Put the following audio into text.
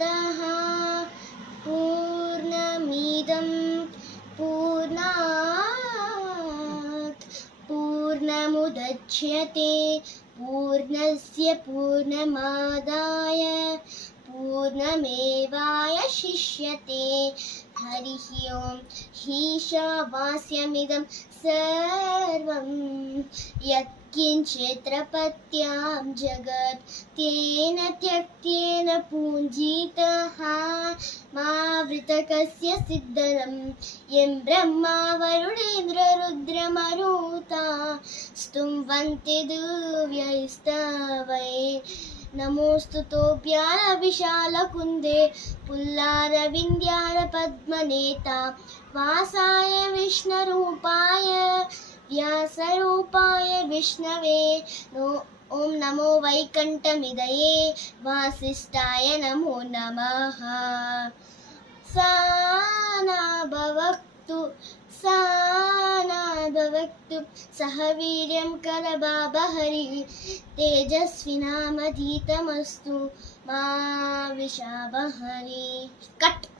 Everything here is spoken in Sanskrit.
पूर्णमदः पूर्णमिदं पूर्णात् पूर्णमुदच्यते पूर्णस्य पूर्णमादाय पूर्णमेवावशिष्यते। हरिः ओम्। ईशावास्यमिदं सर्वं यत्किञ्चित् प्रपत्यां जगत् तेन त्यक्तेन पूजितः मावृतकस्य सिद्धरं यं ब्रह्मा वरुणेन्द्र रुद्रमरुता स्तुवन्ति दिव्यैस्तवै। नमोऽस्तु तोभ्याय विशालकुन्दे पुल्लारविन्द्याय पद्मनेता वासाय विष्णुरूपाय व्यासरूपाय विष्णवे ॐ नमो वैकुण्ठनिधये वासिष्ठाय नमो नमः। साना भवतु सह वीर्यं करवावहै तेजस्विनामधीतमस्तु मा विद्विषावहै। कट।